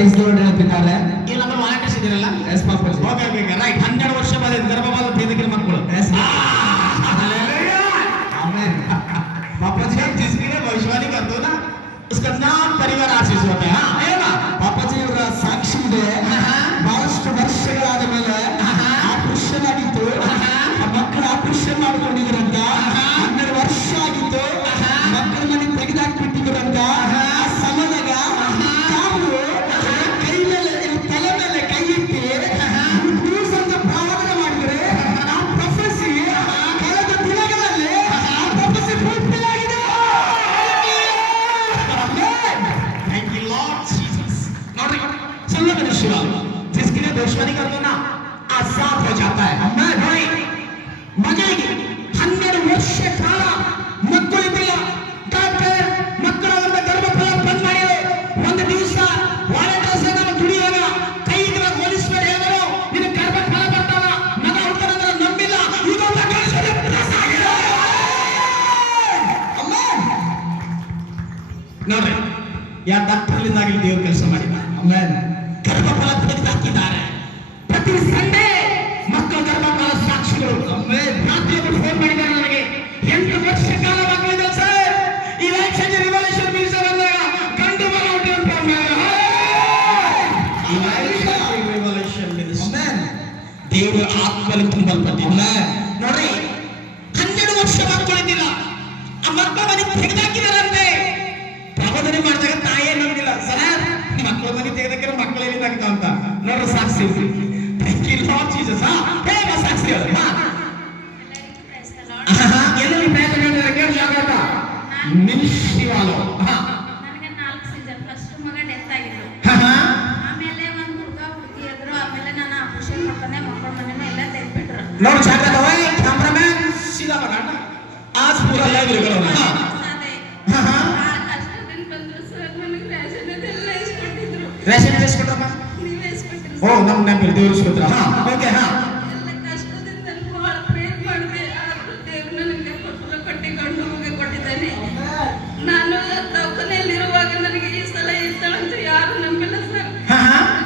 Price ಹೇಳ್ತಿದ್ದಾರೆ. ಈಗ ನಮ್ಮ ವಾಲಂಟಿಯರ್ಸ್ ಇದ್ದೀರಲ್ಲ? ಎಸ್ ಪಾಪಾಜಿ. Okay okay right. 12 ವರ್ಷ ಬಾದ ಗರ್ಭಪಾತ ತೆಗೆದಕ್ಕೆ ಮಕ್ಕಳು. Yes amen. पापा जी जिसकी ने भविष्यवाणी कर दो ना उसका नाम परिवार आशीष होता है. हाँ है ना? ಪಾಪಾಜಿ ಅವರ ಸಾಕ್ಷಿ ಇದೆ. ಬಹಳಷ್ಟು ವರ್ಷಗಳಾದ ಮೇಲೆ ಆಪರೇಷನ್ ಆಗಿತ್ತು, ಮಕ್ಕಳು ಆಪರೇಷನ್ ಮಾಡ್ಕೊಂಡಿದ್ರಂತ. 12 ವರ್ಷ ಆಗಿತ್ತು, ಮಕ್ಕಳ ಮನೆ ತೆಗೆದಾಕ್ಬಿಟ್ಟಿದ್ರಂತ. ಸಮದಾಗ ತಾವು ಕೈ ಮೇಲೆ ತಲೆ ಮೇಲೆ ಕೈ ಇಟ್ಟು ನ್ಯೂಸ್ ಅಂತ ಪ್ರಾರಂಭ ಮಾಡಿದ್ರೆ ಆ ಪ್ರೊಫೆಸಿ ಕಳೆದ ದಿನಗಳಲ್ಲಿ ಆ ಪ್ರೊಫೆಸಿ ಫುಲ್ಫಿಲ್ ಆಗಿದೆ. Thank you Lord Jesus. Note सुनो मेरे शिवा जिसकी ने भविष्यवाणी कर दो ना आजाद हो जाता है. ಅಮ್ಮ ನೋಡಿ ಮಗಳಿಗೆ 12 ವರ್ಷ ಕಾಲ ಮಕ್ಕಳಿದ್ದಿಲ್ಲ. ಡಾಕ್ಟರ್ ಮಕ್ಕಳನ್ನ ಗರ್ಭಫಲ ಬಂದ್ ಮಾಡಿದ್ರು. ಒಂದು ದಿವಸ ವಾಲಂಟಿಯರ್ಸ್ ನಾವು ದುಡಿಯುವಾಗ ಕೈಗಳ ಹೋಲಿಸ್ಬೇಡಿ ಹೇಳಿದ್ರು. ನಿನ್ನ ಗರ್ಭಫಲ ಬರ್ತಾವ ಮಗ ಹುಡ್ತಾನಂದ್ರೆ ನಂಬಿಲ್ಲ. ಇದೊಂದು ಕೆಲಸದ ಪ್ಲಸ್ ಆಗಿದೆ. ಅಮ್ಮ ನೋಡ್ರಿ ಯಾ ಡಾಕ್ಟರ್ಲಿಂದಾಗಲಿ ದೇವ್ರ ಕೆಲಸ ಮಾಡಿದ. ಆಮೆನ್. ಗರ್ಭಫಲ ತೆಗೆದಾಕಿದ್ದಾರೆ. ಪ್ರತಿ ಸಂಡೇ ಮಕ್ಕಳ ಗರ್ಭಫಲ ಸಾಕ್ಷಿಗಳು. ರಾತ್ರಿ ಫೋನ್ ಮಾಡಿದ್ದಾರೆ ನನಗೆ. 8 ವರ್ಷ ಕಾಲ ಮಕ್ಕಳಿದೆ ಸರ್. ಈ ಲೈಫ್ ರಿವಲ್ಯೂಷನ್ ಮ್ಯೂಸಿಯಂ ಅಂದಾಗ ಗಂಡು ಮಗ ಹುಟ್ಟಿದಂತ ರಿವಲ್ಯೂಷನ್ ಆಮೆನ್. ದೇವರ ಆತ್ಮದಲ್ಲಿ ತುಂಬಲ್ಪಟ್ಟಿಲ್ಲ. ನೋಡ್ರಿ 12 ವರ್ಷ ಮಕ್ಕಳಿದ್ದಿಲ್ಲ. ಆ ಮಕ್ಕಳ ಮನೆ ತೆಗೆದಾಕಿದಾರಂತೆ. ಪ್ರಬೋಧನೆ ಮಾಡಿದಾಗ ತಾಯೇ ನಂಬಿಲ್ಲ. ಸರ್ ಮಕ್ಕಳ ಮನೆ ತೆಗೆದಕ್ಕೆ ಮಕ್ಕಳು ಏನಿದಾಗಿದ್ದ ಅಂತ ನೋಡ್ರಿ ಸಾಕ್ಷಿ. Thank you Lord Jesus. ಹೇಗ ಸಾಕ್ಷಿ ಅದು? ಎಲ್ಲರೂ ಪ್ರಯತ್ನ ಕೇಳಿ ಜಾಗ್ರತ ಮಿನಿಸ್ಟ್ರಿ ವಾಲು. ನನಗೆ 4 ಸೀಸನ್ ಫಸ್ಟ್ ಮಗ ಡೆತ್ ಆಗಿದ್ರು. ಆಮೇಲೆ ಒಂದು ಹುಡುಗ ಹುಡುಗಿ ಇದ್ರು. ಆಮೇಲೆ ನಾನು ಆಪರೇಷನ್ ಮಾಡ್ಕೊಂಡೆ. ಮಕ್ಕಳ ಮನೆನೂ ಎಲ್ಲ ತೆಗ್ದ್ಬಿಟ್ರು. ನೋಡು ಜಾಗ್ರತ ಹೋಯ್ ಕ್ಯಾಮ್ರಾಮನ್ ಸೀದಾ ಬಗಾಟ ಆಜ್ ಪೂರಾ ಲೈವ್ ಇರಗಲೋ. ಅದೇ ಭಾಳ ಕಷ್ಟದಿಂದ ಬಂದ್ರು ಸರ್. ನನಗೆ ರೇಷನ್ ಅದೆಲ್ಲ ಇಸ್ಕೊಟ್ಟಿದ್ರು. ರೇಷನ್ ಇಸ್ಕೊಟ್ರಮ್ಮ. ನೀವೇ ಇಸ್ಕೊಟ್ಟಿದ್ರು. ಓ ನಮ್ಮ ನೆನಪಿಲ್ಲ ದೇವ್ರ ಸ್ತೋತ್ರ. ಓಕೆ ಎಲ್ಲ ಕಷ್ಟದಿಂದ ಭಾಳ ಪ್ರೇರ್ ಮಾಡಿದೆ. ಆದ್ರೂ ದೇವ್ರು ನನಗೆ ಫಲ ಕೊಟ್ಟು ಗಂಡು ಮಗ ಕೊಟ್ಟಿದ್ದಾನೆ. ನಾನು ದವಾಖಾನೆಯಲ್ಲಿರುವಾಗ ನನಗೆ ಈ ಸಲ ಇರ್ತಾಳಂತ ಯಾರು ನಂಬಿಲ್ಲ ಸರ್.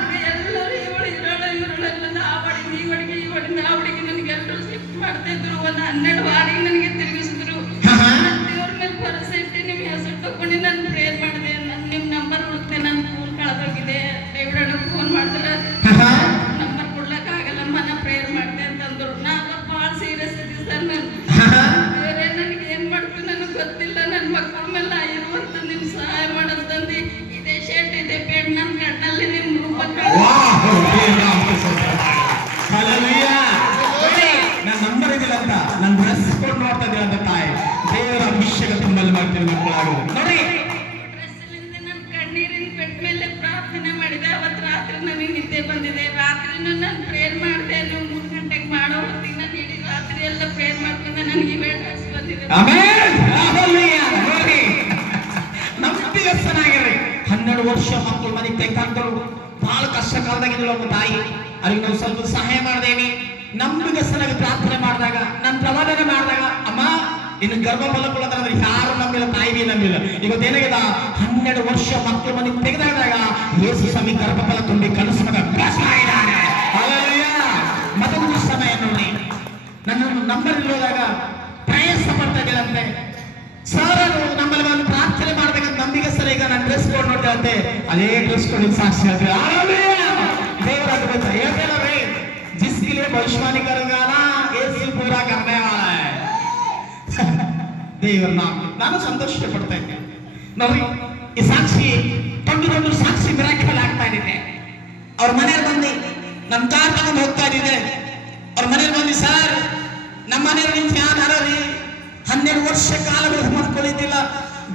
ನನಗೆ ಎಲ್ಲರೂ ಇವಳು ಇರೋಳೆಲ್ಲ ಆ ವಾರ್ಡಿಗೆ ಈ ವಾರ್ಡಿಗೆ ಈ ವಾರ್ಡಿಗೆ ಆ ವಾರ್ಡಿಗೆ ನನಗೆ ಎಲ್ಲರೂ ಶಿಫ್ಟ್ ಮಾಡ್ತಾ ಇದ್ರು. ಒಂದು 12 ವಾರ್ಡಿಗೆ ನನಗೆ ತಿರುಗಿಸಿದ್ರು. ದೇವ್ರ ಮೇಲೆ ಭರವಸೆ ಇಟ್ಟು ನಿಮ್ಮ ಹೆಸರು ತಗೊಂಡು ನಾನು ಪ್ರೇರ್ ಮಾಡಿದೆ. ನಾನು ನಿಮ್ಮ ನಂಬರ್ ಹುಡುಕ್ತೆ. ನನ್ನ ಫೋನ್ ಕಳೆದೋಗಿದೆ. ದೇವ್ರಣ್ಣ ಫೋನ್ ಮಾಡಿದ್ರೆ ನಂಬರ್ ಕೊಡ್ಲಕ್ಕಾಗಲ್ಲಮ್ಮ ನಾ ಪ್ರೇರ್ ಮಾಡ್ತೆ ಅಂತಂದ್ರು. ನಾನು ಭಾಳ ಸೀರಿಯಸ್ ಇದ್ದೀನಿ ಸರ್. ನಾನು ಬೇರೆ ನನಗೆ ಏನು ಮಾಡ್ತೀನಿ ನನಗೆ ಗೊತ್ತಿಲ್ಲ. ನನ್ನ ಮಕ್ಕಳ ಮೇಲೆ ಇರುವಂತ ನಿಮ್ಮ ಸಹಾಯ ಮಾಡೋದಂದು ಇದೇ ಶರ್ಟ್ ಇದೆ ಪೇಡ್ ನನ್ನ ಕಣ್ಣಲ್ಲಿ ನಿಮ್ಮ ರೂಪ ನನ್ನ ನಂಬರ್ ಇದಿಲ್ಲ ಅಂತ ನನ್ನ ಡ್ರೆಸ್ ಕೊಟ್ಟು ನೋಡ್ತಾ ಇದ್ದೀರ ಅಂತ ತಾಯಿ ದೇವರ ಅಭಿಷೇಕ ತುಂಬಲ್ಲಿ ಮಾಡ್ತೀವಿ ಮಕ್ಕಳಾಗೋದು. ನೋಡಿ ಡ್ರೆಸ್ಸಲ್ಲಿಂದ ನನ್ನ ಕಣ್ಣೀರಿನ ಪೆಟ್ಟ ಮೇಲೆ ಪ್ರಾರ್ಥನೆ ಮಾಡಿದೆ. ಅವತ್ತು ರಾತ್ರಿ ನನಗೆ ನಿದ್ದೆ ಬಂದಿದೆ. ರಾತ್ರಿನೂ ನಾನು ಪ್ರೇರ್ ಮಾಡಿದೆ. ನೀವು 3 ಗಂಟೆಗೆ ಮಾಡೋ ಹೊತ್ತಿಗೆ ನಾನು ಇಡೀ ರಾತ್ರಿ ಎಲ್ಲ ಪ್ರೇರ್ ಮಾಡ್ಕೊಂಡು ನನಗೆ ಇವೇ ಡ್ರೆಸ್ ಬಂದಿದೆ. ಆಮೆನ್. ಹಲ್ಲೆಲೂಯಾ. ನೋಡಿ ನಂಬಿಗಸ್ತನಾಗಿರ್ರಿ. 12 ವರ್ಷ ಮಕ್ಕಳು ಮನೆಗೆ ತೆಗೆದಾಕ್ತರು. ಬಹಳ ಕಷ್ಟ ಕಾಲದಾಗಿದ್ದಳು ಒಬ್ಬ ತಾಯಿ. ಅವ್ರಿಗೆ ನಾವು ಸ್ವಲ್ಪ ಸಹಾಯ ಮಾಡ್ದೇವಿ. ನಂಬಿಗಸ್ತನಾಗಿ ಪ್ರಾರ್ಥನೆ ಮಾಡಿದಾಗ ನಾನು ಪ್ರವಾದನೆ ಮಾಡಿದಾಗ ಅಮ್ಮ ಇನ್ನು ಗರ್ಭಫಲ ಕೊಡೋದಂದ್ರೆ ಯಾರು ನಂಬಿಲ್ಲ, ತಾಯಿ ಬಿ ನಂಬಿಲ್ಲ. ಇವತ್ತೇನಾಗಿದೆ 12 ವರ್ಷ ಮಕ್ಕಳು ಮನೆಗೆ ತೆಗೆದಾಗ ಯೇಸು ಸ್ವಾಮಿ ಗರ್ಭಫಲ ತುಂಬಿ ಕನಸು ಮಗ ಆಗಿದ್ದಾನೆ. ಹಲ್ಲೆಲೂಯಾ. ಮತ್ತೊಂದು ಸಮಯ ನೋಡಿ ನನ್ನ ನಂಬರ್ ಇಲ್ಲೋದಾಗ ಪ್ರಯಾಸ ಪಡ್ತಾ ಇದ್ದೀರಂತೆ. ಸರ್ ನಮ್ಮಲ್ಲಿ ಒಂದು ಪ್ರಾರ್ಥನೆ ಮಾಡ್ಬೇಕಂತ ನಂಬಿಕೆ ಸರ್. ಈಗ ನಾನು ಡ್ರೆಸ್ ಕೋಡ್ ನೋಡ್ತೇವಂತೆ ಅದೇ ಡ್ರೆಸ್ ಕೋಡ್ ಸಾಕ್ಷಿ ಹೇಳ್ತೇವೆ. ದೇವರ ಅದ್ಭುತ ಹೇಳ್ತೇವೆ. जिसके लिए भविष्यवाणी करूंगा ना यीशु पूरा करने वाला है. ದೇವರ ನಾಮ ನಾನು ಸಂತೋಷ ಪಡ್ತಾ ಇದ್ದೆ. ನೋಡಿ ಈ ಸಾಕ್ಷಿ ದೊಡ್ಡ ಸಾಕ್ಷಿ ಮಿರಾಕಲ್ ಆಗ್ತಾ ಇದೆ. ಅವ್ರ ಮನೆಯಲ್ಲಿ ಬಂದು ನನ್ನ ಕಾರ್ ತಗೊಂಡು ಹೋಗ್ತಾ ಇದ್ದಿದೆ. ಅವ್ರ ಮನೆಯಲ್ಲಿ ಬಂದು ಸರ್ ನಮ್ಮ ಮನೆಯಲ್ಲಿ ನಿಮ್ ಫ್ಯಾನ್ ಹರರಿ 12 ವರ್ಷ ಕಾಲಗಳು ಮಾಡ್ಕೊಳ್ಳಿದ್ದಿಲ್ಲ.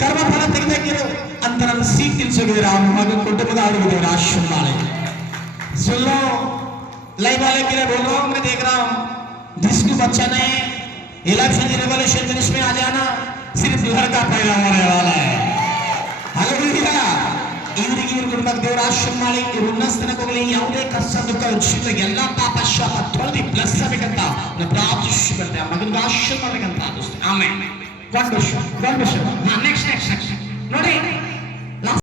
ಗರ್ಭಫಲ ತೆಗೆದಾಕಿರು ಅಂತ ನನ್ನ ಸೀಟ್ ನಿಲ್ಸೋಗಿದ್ರೆ ಆ ಮಗ ಕುಟುಂಬದ ಆಡುಗಿದ್ರೆ ಆಶ್ರಮಾಳೆ सुनो लाइव वाले के लिए बोल रहा हूँ. मैं देख रहा हूँ जिसको बच्चा नहीं इलेक्शन रिवॉल्यूशन में आ जाना सिर्फ घर का पहला होने वाला है. हालेलुया. ಇವರಿಗೆ ಇವ್ರ ಕುಟುಂಬಕ್ಕೆ ದೇವರ ಆಶೀರ್ವಾದ ಮಾಡಿ ಇವ್ರ ಉನ್ನತ ಸ್ಥಾನಕ್ಕೆ ಹೋಗಲಿ. ಯಾವುದೇ ಕಷ್ಟ ದುಃಖ ಉಚಿತ ಎಲ್ಲ ಪಾಪ ಶಾಪ ತೊಳೆದು ಬ್ಲೆಸ್ ಆಗಬೇಕಂತ ನಾನು ಪ್ರಾರ್ಥಿಸುತ್ತೇನೆ. ಆ ಮಗನಿಗೆ ಆಶೀರ್ವಾದ ಮಾಡಬೇಕಂತ ಪ್ರಾರ್ಥಿಸ್ತೇನೆ. ಆಮೇಲೆ ನೆಕ್ಸ್ಟ್ ನೋಡಿ